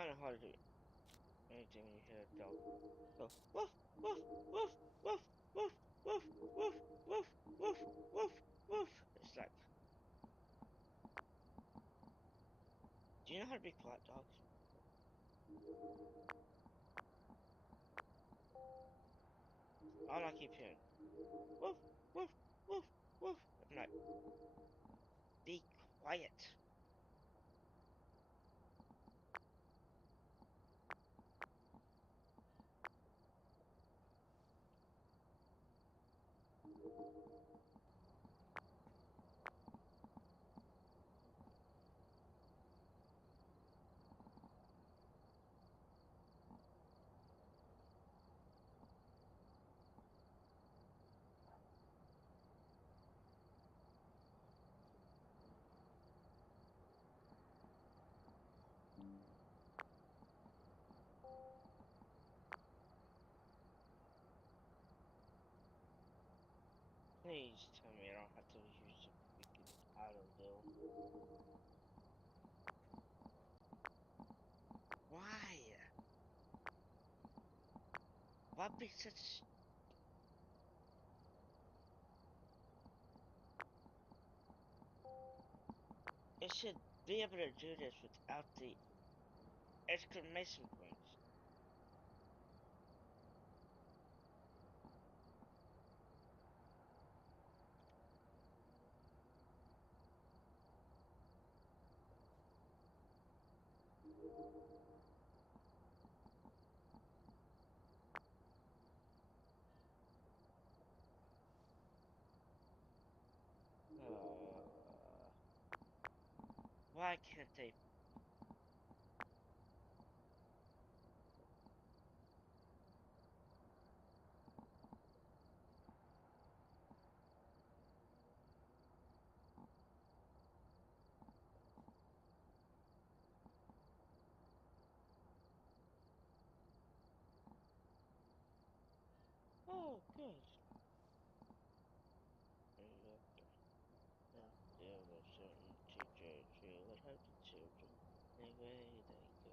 kind of hard to do anything when you hear a dog go woof, woof, woof, woof, woof, woof, woof, woof, woof, woof, woof. It's like, do you know how to be quiet, dogs? All I keep hearing, woof, woof, woof, woof. I'm like, be quiet. Please tell me I don't have to use the freaking autofill. Why? Why be such? It should be able to do this without the exclamation points. Why can't they? Oh, good. There were certain teachers who would help the children any way they go.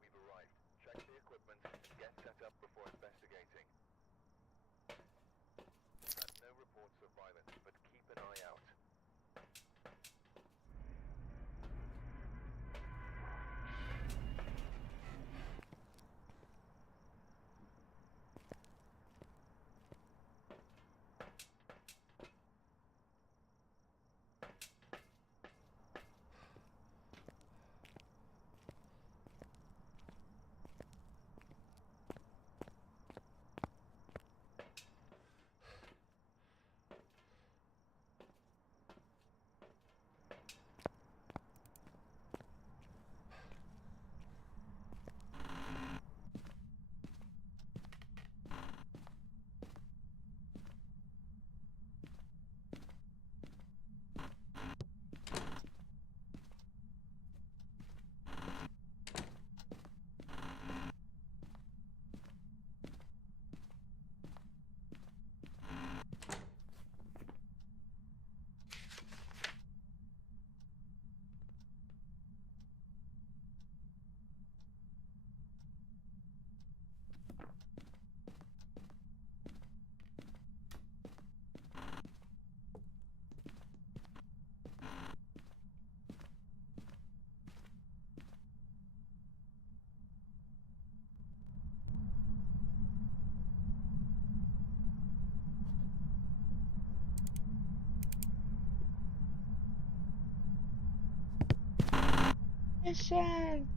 We've arrived. Check the equipment and get set up before investigating. Had no reports of violence, but keep an eye out. Listen!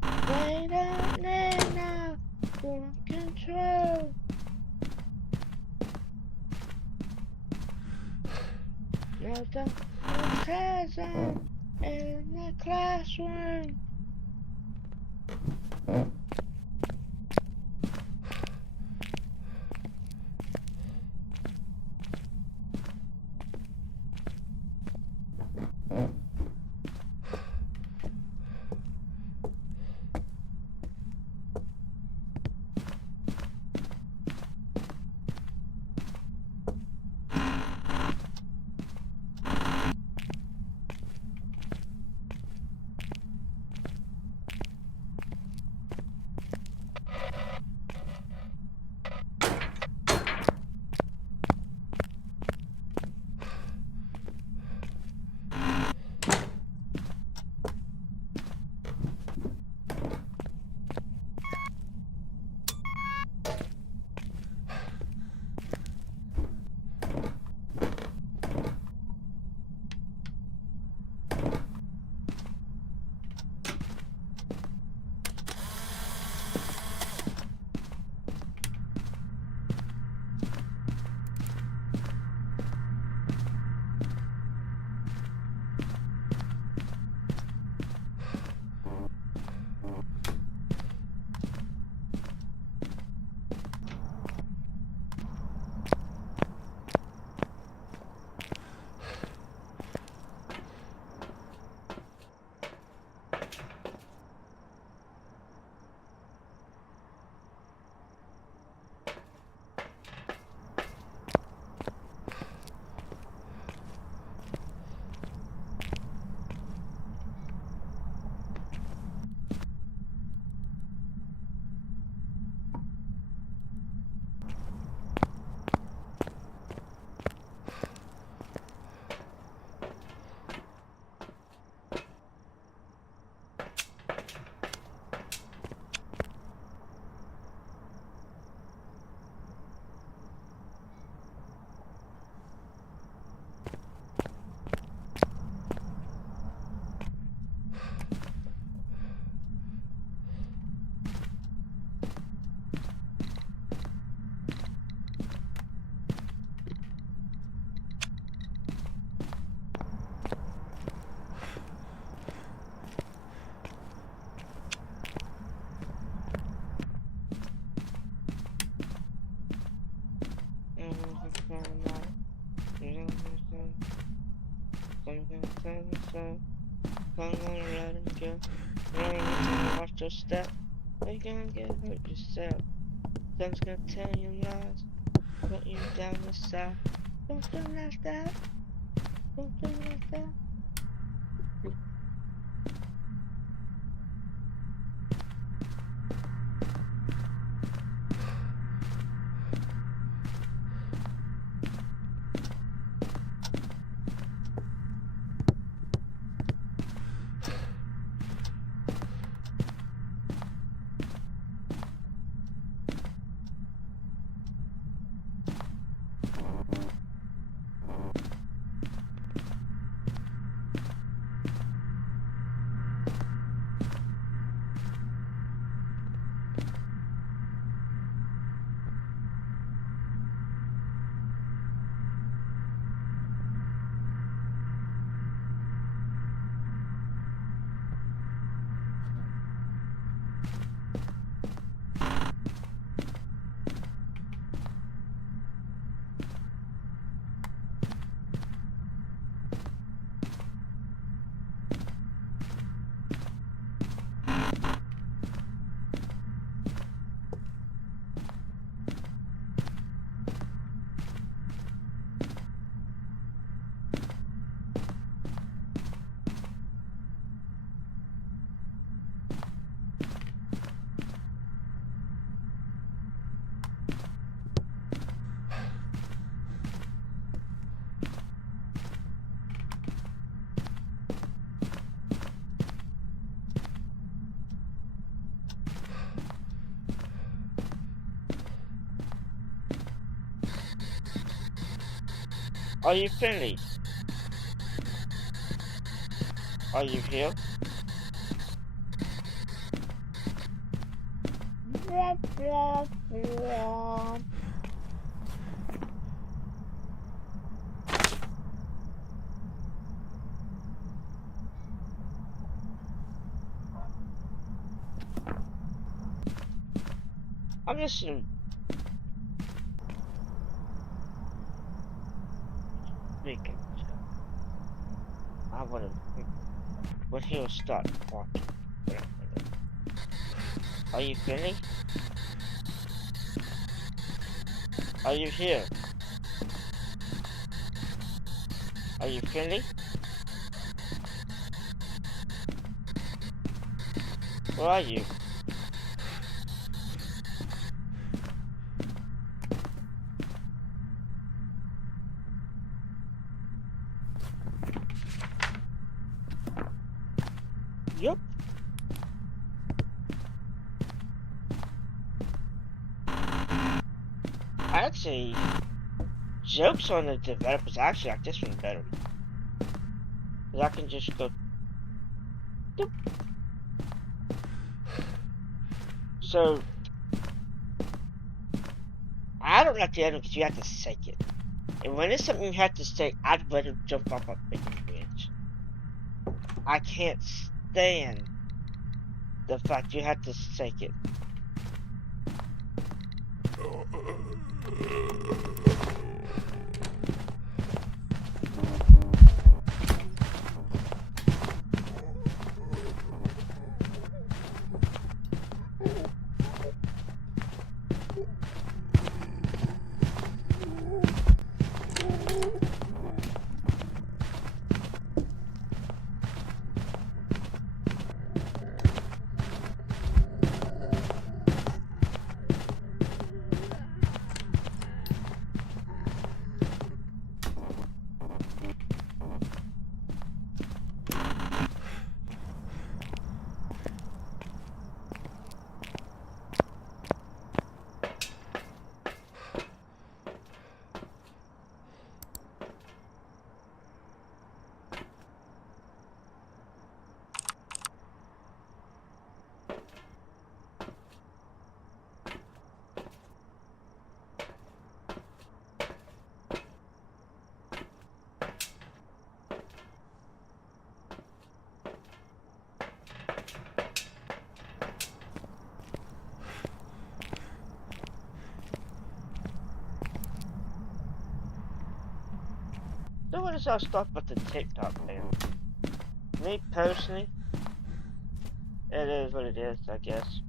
They don't need now! Want control! No sarcasm in the classroom! I'm gonna tell myself, I'm gonna let him go. Running to watch your step, you're gonna get hurt yourself. Someone's gonna tell you lies, put you down the side. Don't do like that, don't do like that. Are you friendly? Are you here? I'm just making. I wanna. But he'll start walking. Are you friendly? Are you here? Are you friendly? Where are you? Yup. Actually, jokes on the developers actually like this one better. Cause I can just go. Doop. So, I don't like the other one because you have to shake it. And when it's something you have to shake, I'd rather jump off a freaking bridge. I can't stand the fact you have to shake it. notice I'll start with the TikTok thing. Me personally, it is what it is, I guess.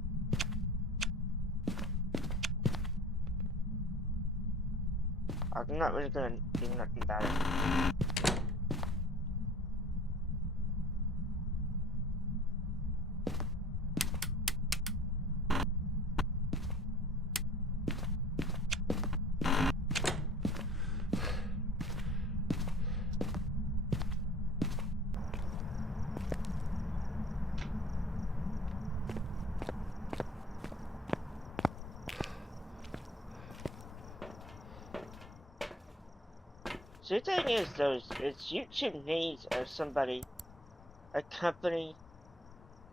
I'm not really gonna do nothing about it. So the thing is, though, is YouTube needs somebody, a company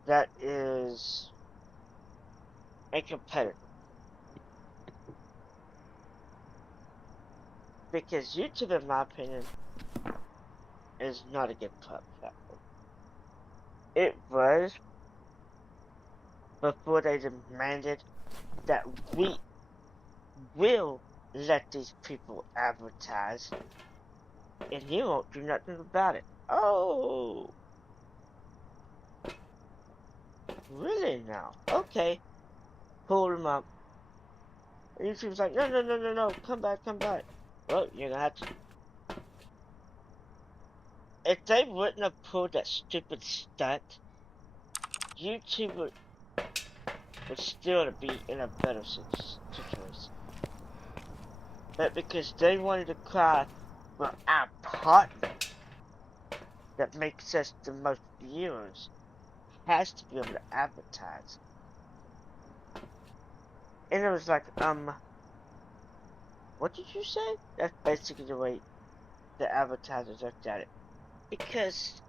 that is a competitor. Because YouTube, in my opinion, is not a good platform. It was before they demanded that we will let these people advertise, and you won't do nothing about it. Oh, really now? Okay, pull them up. And YouTube's like, no, no, no, no, no, come back, come back. Well, you're gonna have to. If they wouldn't have pulled that stupid stunt, YouTube would still be in a better situation. But because they wanted to cry for our partner that makes us the most viewers, has to be able to advertise. And it was like, what did you say? That's basically the way the advertisers looked at it. Because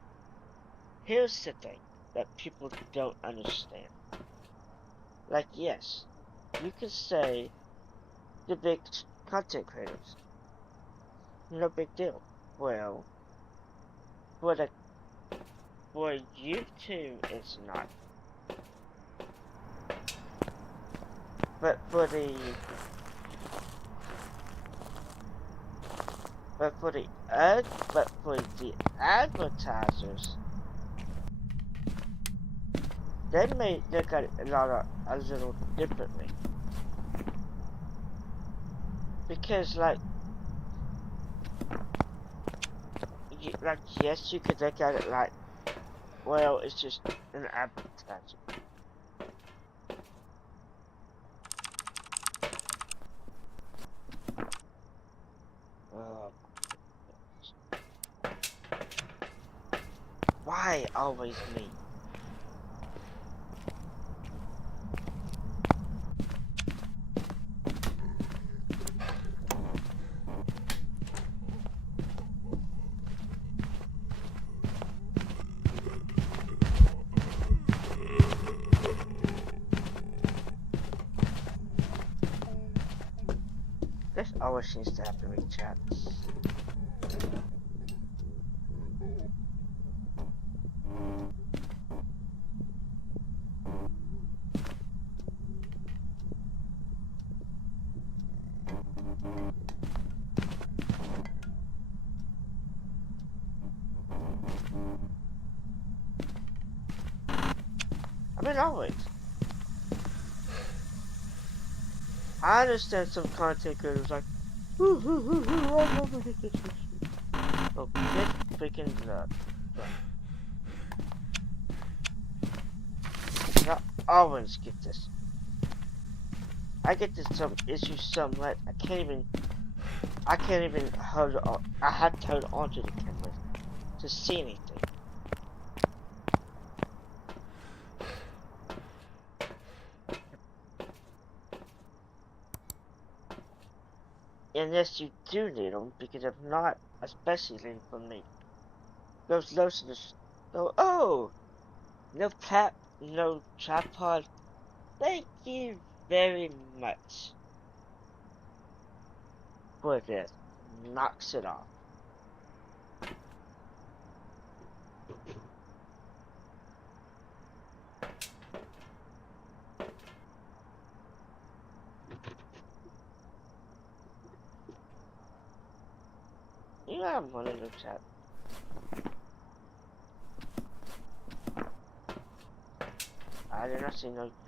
here's the thing that people don't understand. Like, yes, you could say the big content creators, no big deal. Well, for YouTube, it's not. But for the advertisers, they may look at it a little differently. Because like yes, you could look at it like, well, it's just an advertisement. Why always me? This always seems to have to reach out. I mean, always. I understand some content creators like, I'll never get this. Oh, get freaking up. I always get this. I get this some issue so much I can't even hold on. I have to hold on to the camera to see anything. Unless you do need them, because if not, especially for me, those lotions go, oh, no tripod. Thank you very much for this. Knocks it off. You know, have money to chat. I did not see no people.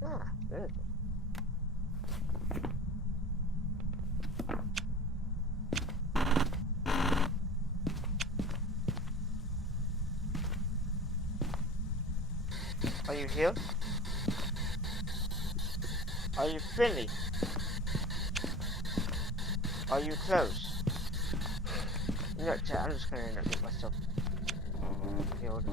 Ah, good. Are you here? Are you friendly? Are you close? You know, chat, I'm just gonna end up getting myself killed.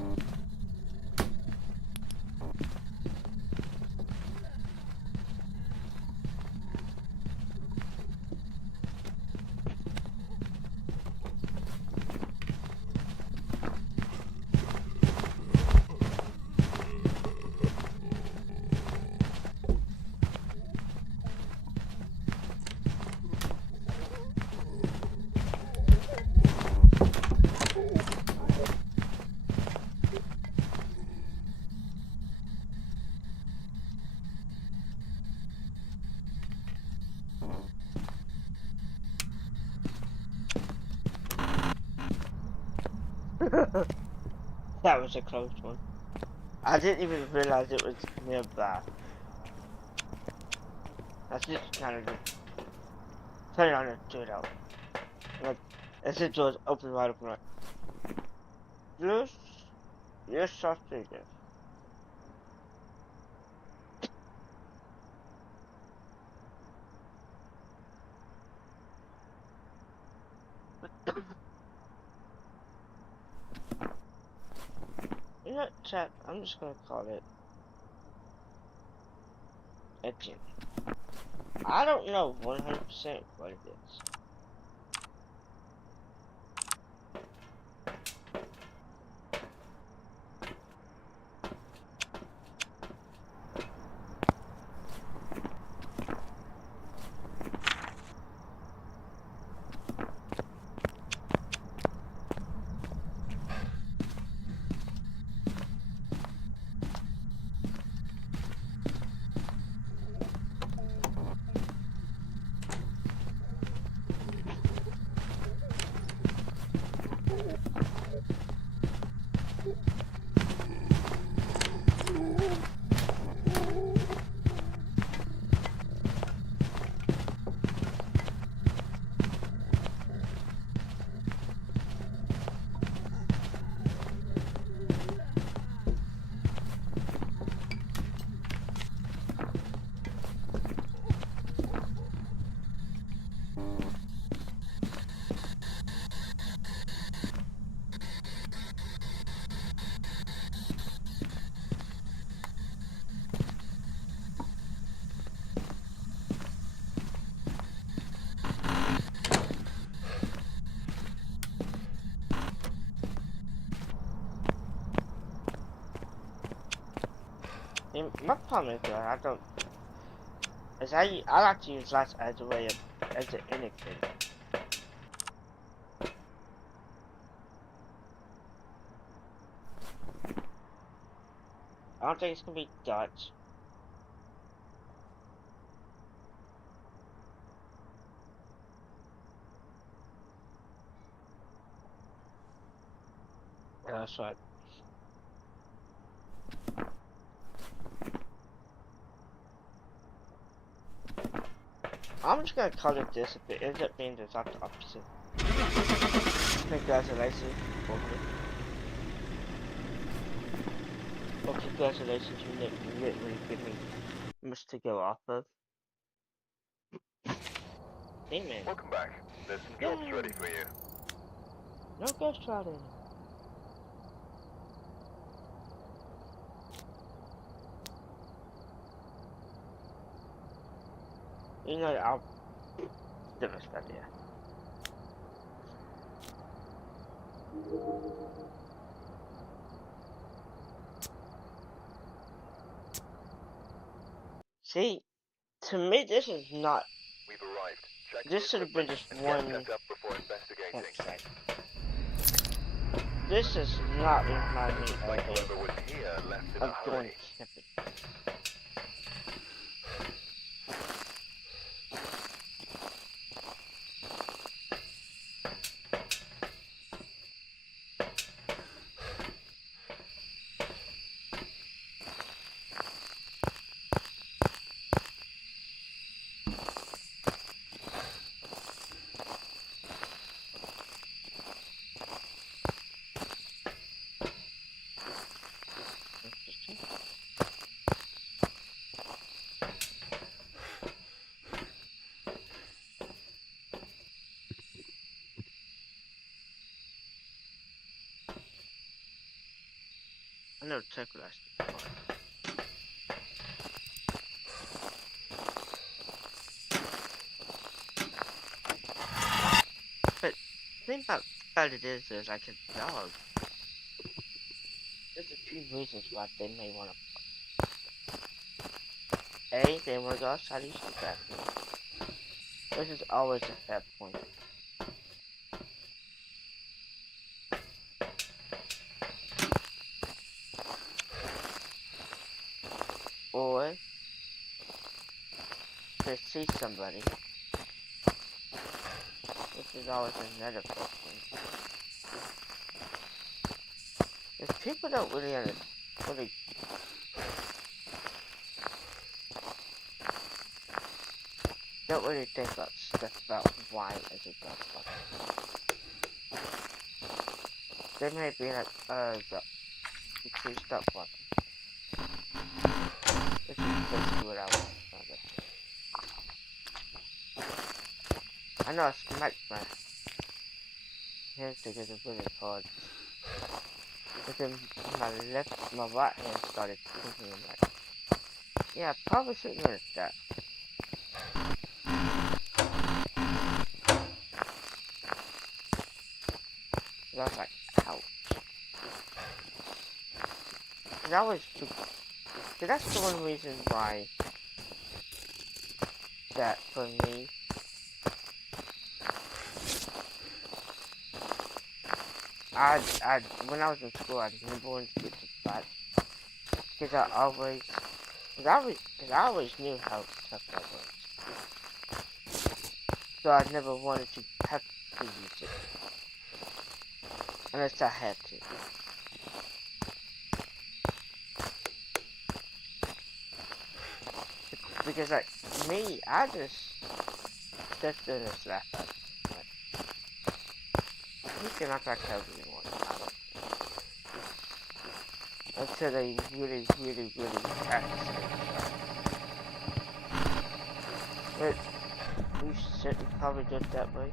That was a close one. I didn't even realize it was nearby. That's just kind of turn on and do it out. Like, as the doors open right open right. Yes, sausages. You know, chat, I'm just gonna call it a gym. I don't know 100% what it is. My problem is that I don't. Is I like to use lights as a way of as an indicator. I don't think it's gonna be Dutch. Yeah, that's right. I'm just gonna call it this if it ends up being the exact opposite. Congratulations. Well, congratulations, you didn't really give me much to go off of. Hey man. Welcome back. There's some jobs Yay. ready for you. No Ghost Rider. You know, I'll do this idea. See, to me, this is not. We've arrived. Check This the should have been equipment just and one get set up before investigating. campsite. This does not remind me of Whoever was here left in a going hurry. camping. I never took last before. But the thing about it is there's like a dog. There's a few reasons why they may want to. A, they want to go outside and use the bathroom. This is always a fair point. Or to see somebody. This is always another fair point. If people don't really don't really think about stuff about why as a Ghostbuster. They may be like, please stop walking. This is basically what I want to I know I smacked my hand together really hard. But then my right hand started thinking, I'm like, yeah, I probably shouldn't have that. I was like, ouch. That's the one reason why that for me, when I was in school, I never wanted to get to fight. Because I always knew how tough that was. So I never wanted to have to use it. Unless I had to. Because like, me, I just didn't laugh at it. Like, you can act like however you want. I don't. Until they really practice it. But we shouldn't probably do it that way.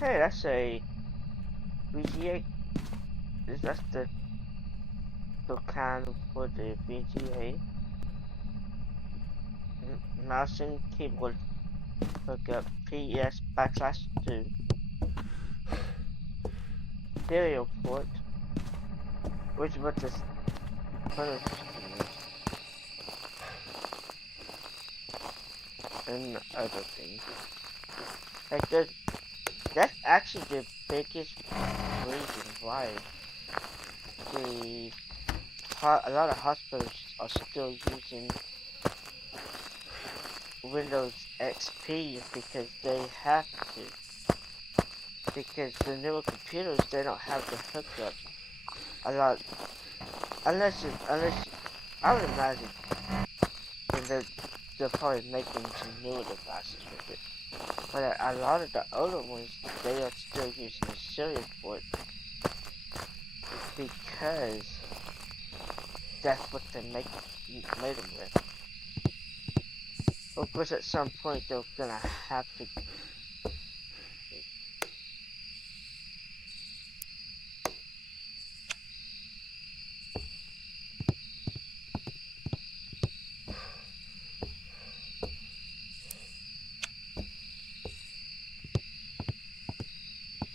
Hey, that's a VGA. Is that the kind for the VGA? Mouse and keyboard hookup PS/2. Stereo port, which was the furnace and other things. Like that's actually the biggest reason why a lot of hospitals are still using Windows XP because they have to. Because the newer computers, they don't have the hookup a lot. Unless I would imagine they're probably making some newer devices with it. But a lot of the older ones, they are still using the serial port because that's what they made them with. Of course, at some point they're gonna have to.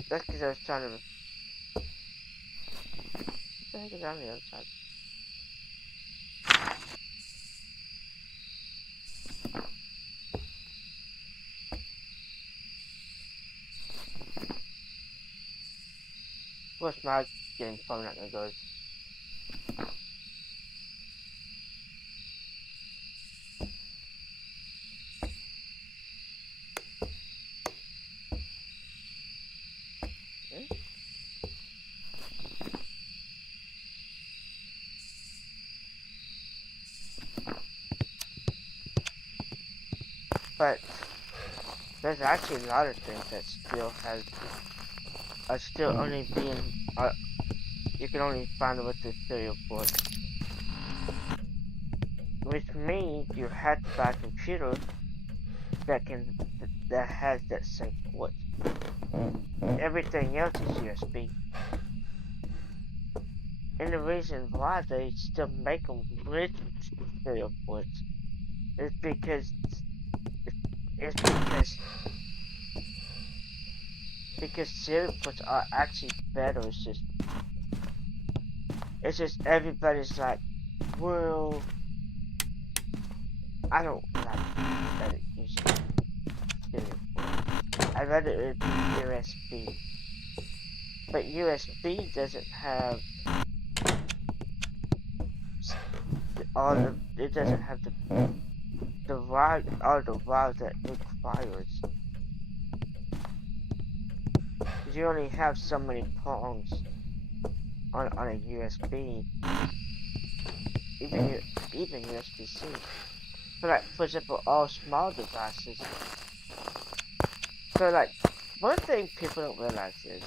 That's because I was trying to. What the heck is on the other side? Of course, my game's probably not gonna go. But there's actually a lot of things that still are still only being you can only find them with the serial port. Which means you have to buy a computer that has that same port. Everything else is USB. And the reason why they still make them with serial ports is because serial ports are actually better. It's just everybody's like, well, I don't like using serial ports. I'd rather it be USB. But USB doesn't have it doesn't have the wire that requires. Because you only have so many prongs on a USB, even USB-C. So like, for example, all small devices. So like, one thing people don't realize is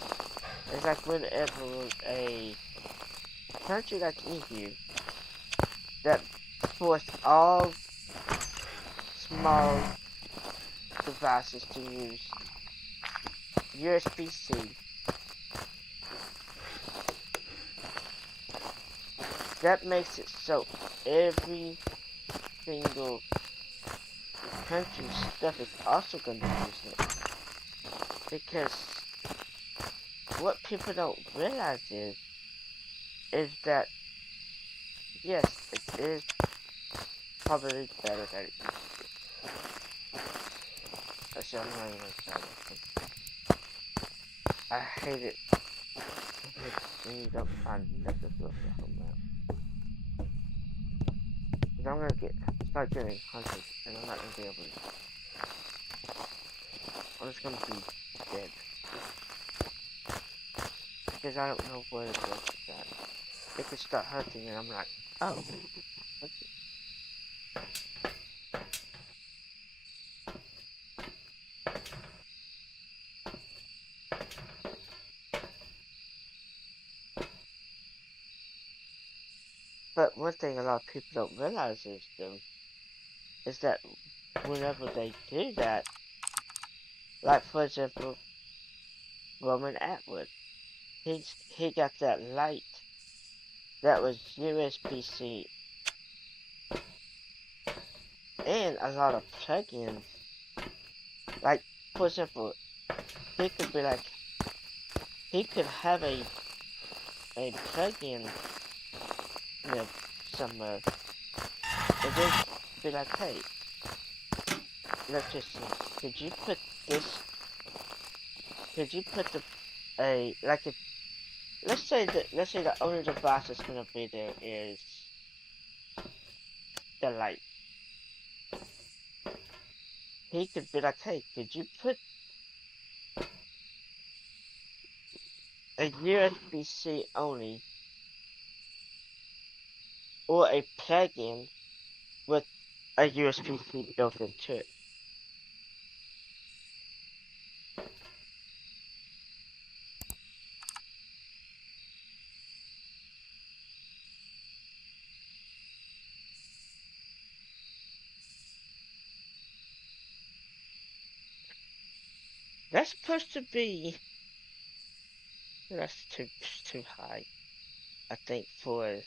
like whenever a country like EU that forced all small devices to use USB-C, that makes it so every single country's stuff is also going to be using it. Because what people don't realize is that yes, it is probably better that it used to be. Actually, I'm not even excited. I hate it when you don't find necklace with the home map. Because I'm gonna start getting hunted, and I'm not gonna be able to. I'm just gonna be dead. Because I don't know where to go with that. They could start hunting, and I'm like, oh, okay. But one thing a lot of people don't realize is that whenever they do that, like for example, Roman Atwood, he got that light that was USB-C and a lot of plugins. Like for example, he could be like he could have a plugin, you know, somewhere, and then be like, hey, electrician, could you put this? Could you put like if let's say the only device that's gonna be there is the light. He could be like, hey, could you put a USB-C only or a plug-in with a USB-C built into it? That's supposed to be. That's too high. I think for.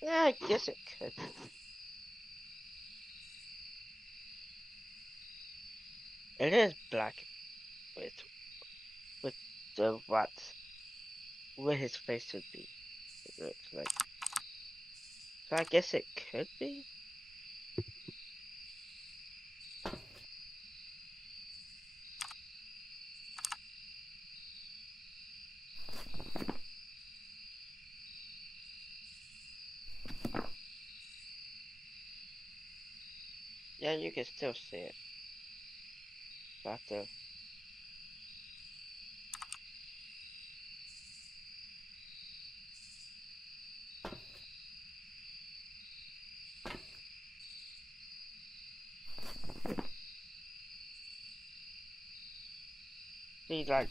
Yeah, I guess it could. It is black with with the where his face would be. It looks like. So I guess it could be. Yeah, you can still see it. Got the. See, like,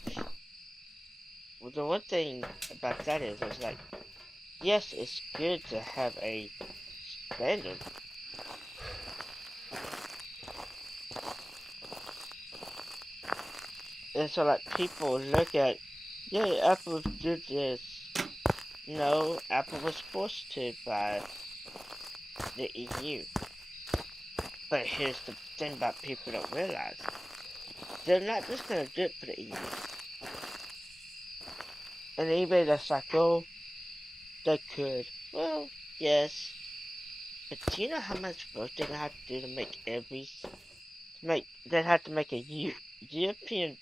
well, the one thing about that is like, yes, it's good to have a standard. And so, like, people look at, yeah, Apple did this. No, Apple was forced to by the EU. But here's the thing about people don't realize. They're not just gonna do it for the EU. And anybody that's like, oh, they could. Well, yes. But do you know how much work they're gonna have to do to make they'd have to make a European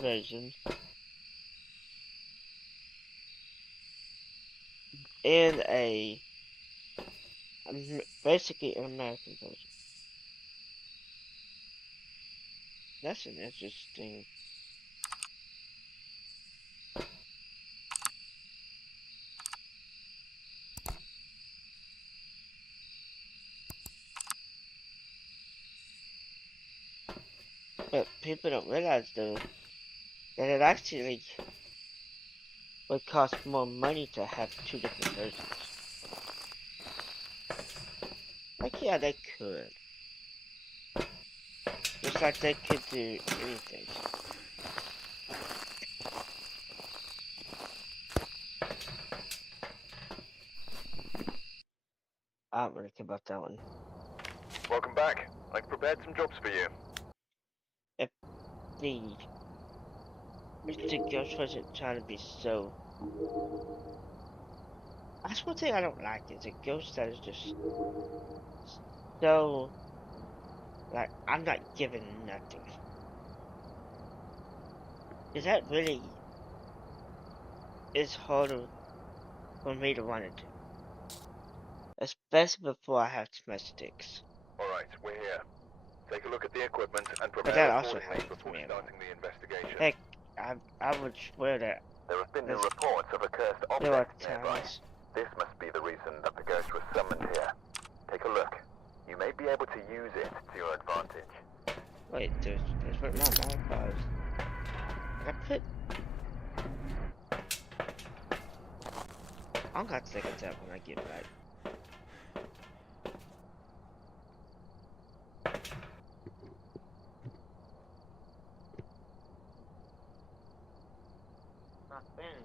version and basically an American version. That's an interesting. But people don't realize though that it actually would cost more money to have two different versions. Like yeah, they could. Just like they could do anything. I don't really care about that one. Welcome back. I've prepared some jobs for you. If the Ghost wasn't trying to be so. That's one thing I don't like is a ghost that is just so like I'm not giving nothing. Is that really is harder for me to want to do? Especially before I have too much sticks. Alright, we're here. Take a look at the equipment and But prepare that also accordingly happens to before me a lot. starting the investigation. Heck, I would swear that There have been new there's, reports of a cursed there are object nearby. times. This must be the reason that the ghost was summoned here. Take a look. You may be able to use it to your advantage. Wait, there's what my modifiers. I put. I'm gonna take a tap when I get back. My friend.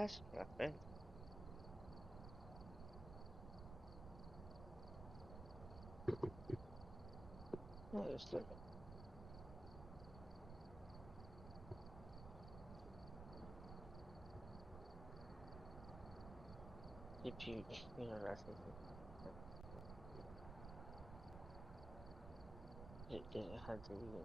That's nothing. No, it's not. If you know, that's it didn't have to even.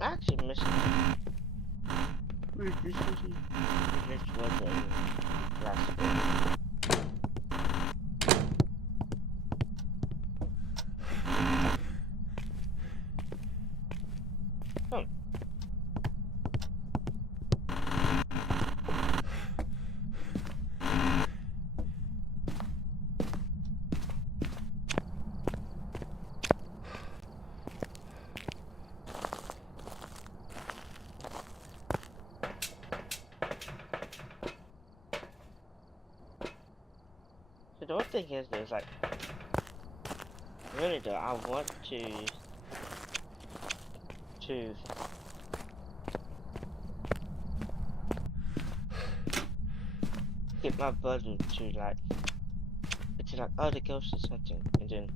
I actually missed it. Wait, this was a last one. Oh. So the one thing is like, really though, I want to get my brother to like, oh, the ghost is hunting, and then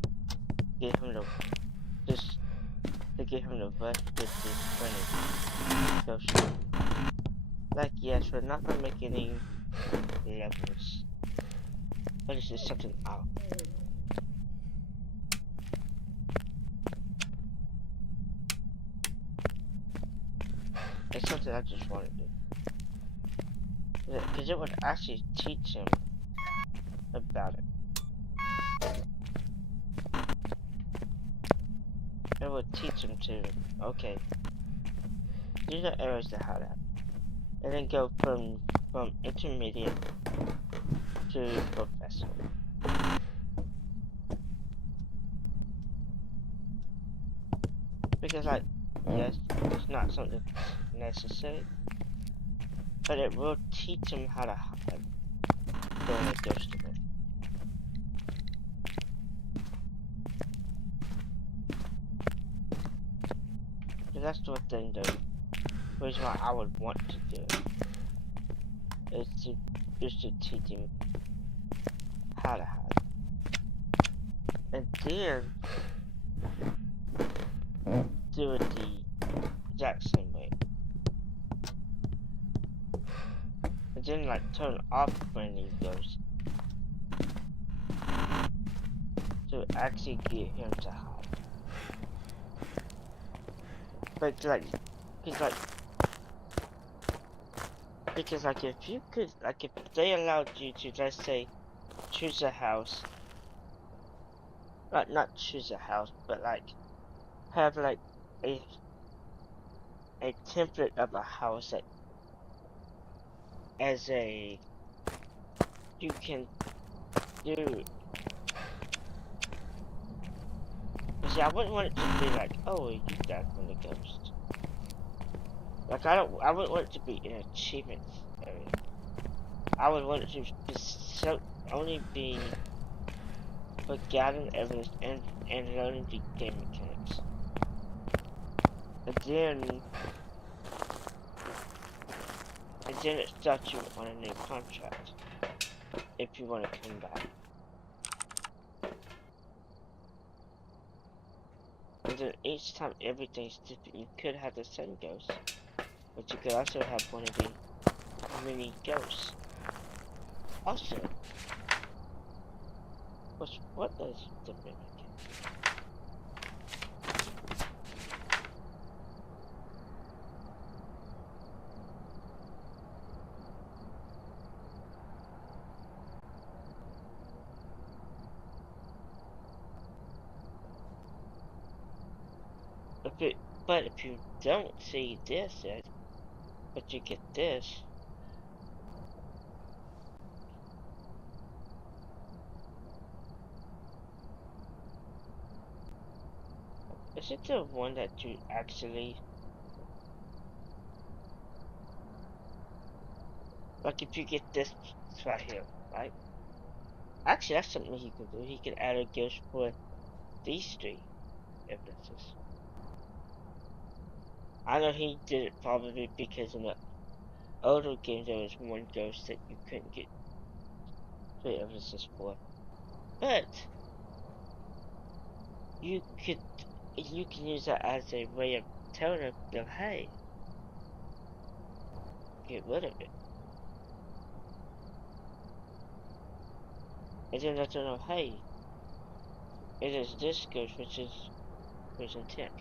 get him to just to get him to rest with his friendly ghost. Like, yes, we're not gonna make any levels, but it's just something out. It's something I just want to do. Because it would actually teach him about it. It would teach him to, okay, these are areas to how that. And then go from intermediate to professional. Because like, yes, it's not something necessary, but it will teach him how to hide during a ghost event. So that's the thing though, the reason why I would want to do it, is to teach him how to hide. And then do it the exact same way. And then like turn off when he goes to actually get him to hide. But like, because like if you could, like if they allowed you to, let's say, choose a house, like not choose a house, but like have like a template of a house that as a you can do. See, I wouldn't want it to be like, oh, you died from the ghost. Like I wouldn't want it to be an achievement area. I would want it to just only be for gathering evidence and learning the game mechanics. And then it starts you on a new contract if you want to come back. And then each time everything's different. You could have the same ghost, but you could also have one of the mini ghosts. Also, what is the mimic? But if you don't see this yet, but you get this, is it the one that you actually, like if you get this right here, right? Actually, that's something he could do. He could add a ghost for these three evidences. I know he did it probably because in the older games there was one ghost that you couldn't get three evidences for. But you can use that as a way of telling them, hey, get rid of it. And then let them know, hey, it is this ghost which is intent.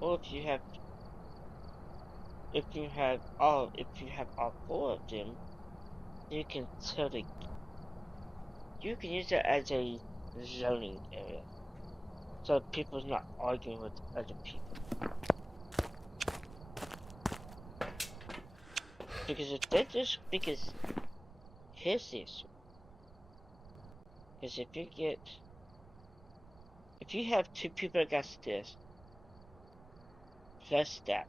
Or if you have all four of them, you can you can use it as a zoning area. So people's not arguing with other people. Because if they just here's the issue. Because if you have two people against this, plus that,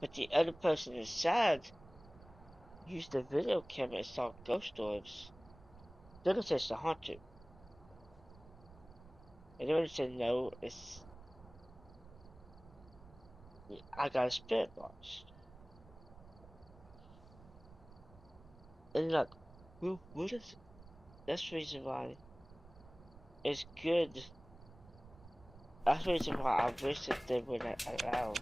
but the other person inside used the video camera and saw ghost orbs, they're gonna say it's the haunted. And they're gonna say no, I got a spirit box. And look, well, what is it? That's the reason why it's good. That's the reason why I wish that they would have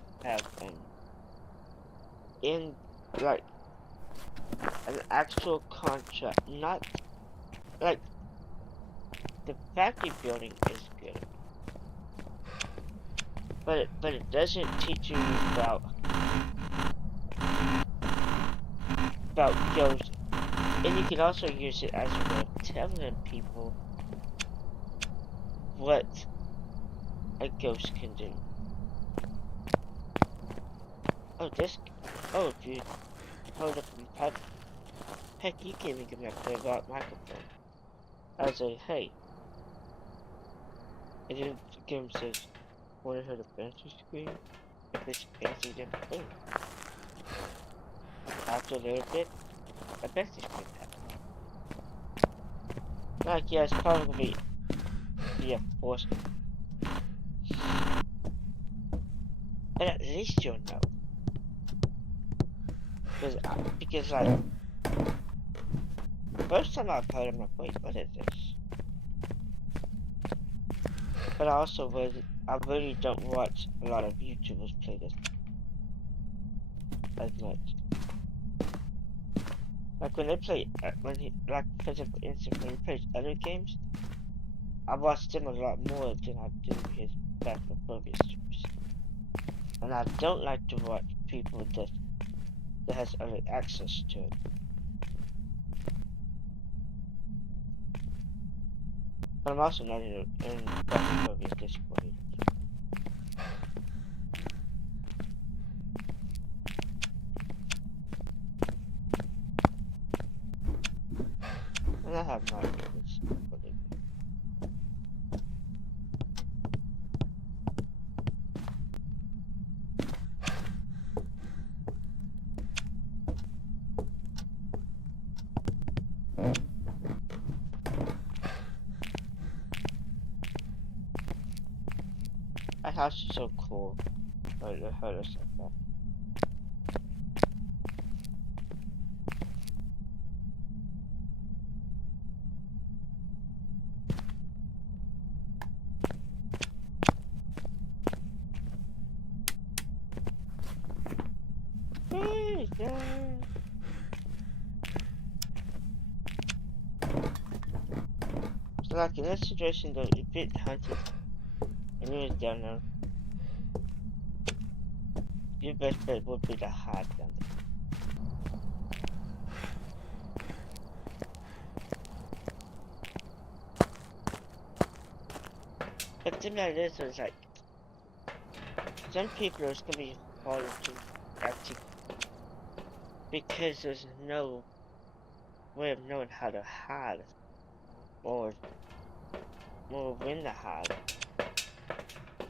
in like an actual contract, not like the factory building is good, but it doesn't teach you about ghosts, and you can also use it as a way of telling people what a ghost can do. Oh, dude, hold up and pipe. Heck, you can't even give me a clear microphone. I say, hey, and then the game says, wanna hear the fancy scream? If it's fancy, then boom. After a little bit, a fancy scream happens. Like, yeah, it's probably be a force. But at least you'll know. Because like, first time I've heard of my voice, what is this? But I really don't watch a lot of YouTubers play this as much. Like when they play, like for example, when he plays other games, I watch them a lot more than I do his Phasmophobia streams. And I don't like to watch people that has other access to it. But I'm also not in Phasmophobia's Discord either. And I have no idea what they do. house is so cool. Oh, the hell is like that. So like in this situation though, if it hunted and you was down there, your best bet would be to hide down there. But the thing about it is like, some people it's gonna be harder to actually, because there's no way of knowing how to hide, or when to hide.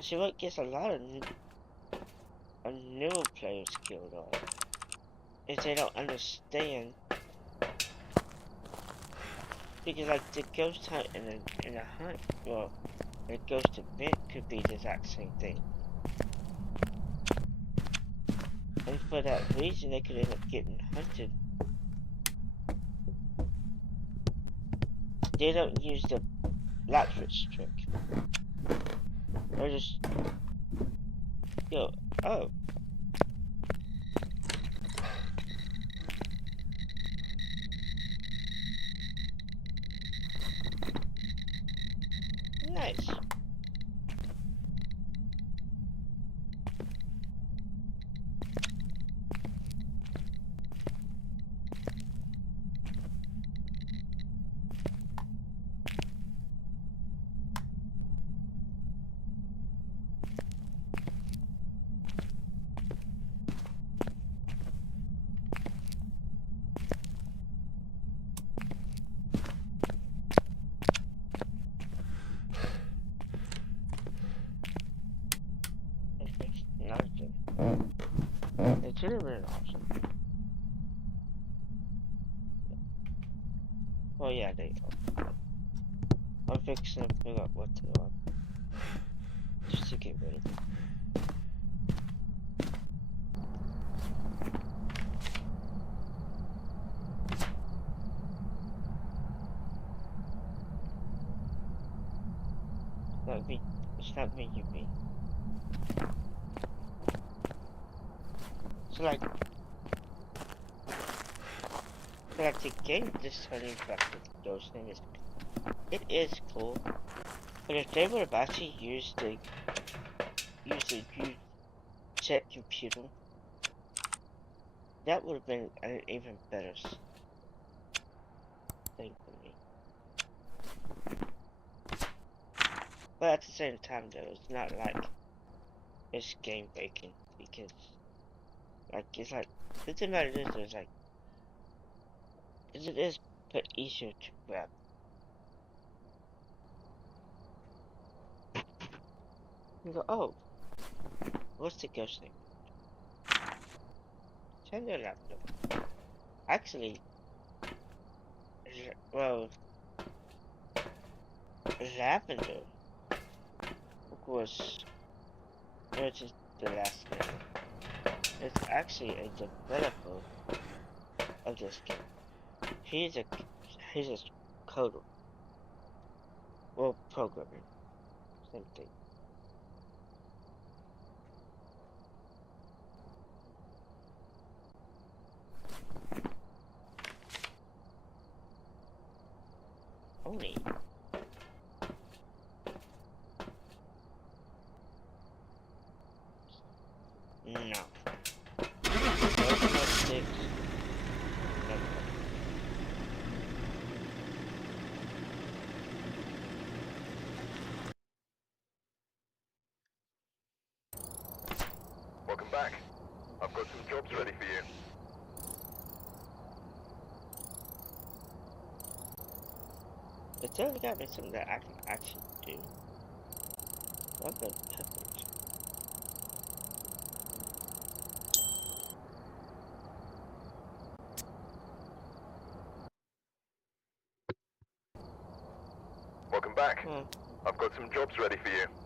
See what gets a lot of newer players killed off is they don't understand, because like the ghost hunt and the hunt, well, the ghost event could be the exact same thing. And for that reason, they could end up getting hunted. They don't use the black switch trick. They're just, yo, oh. Nice. It should have been an option. Oh yeah, there you go. I'm fixing to figure out what to do. Just to get rid of it. It's not me, you be. So like the game this turning back with those things, it is cool. But if they would have actually used the jet computer, that would have been an even better thing for me. But at the same time though, it's not like it's game breaking, because like it's like the thing about it is like it is but easier to grab. You go, oh, what's the ghost thing? Turn your laptop. Actually, well, Lavender, of course, which is the last name, is actually a developer of this game. He's a coder. Well, programmer. Same thing. Only. No. Six. Welcome back. I've got some jobs ready for you. It's only got me something that I can actually do. Okay, perfect. Welcome back. I've got some jobs ready for you.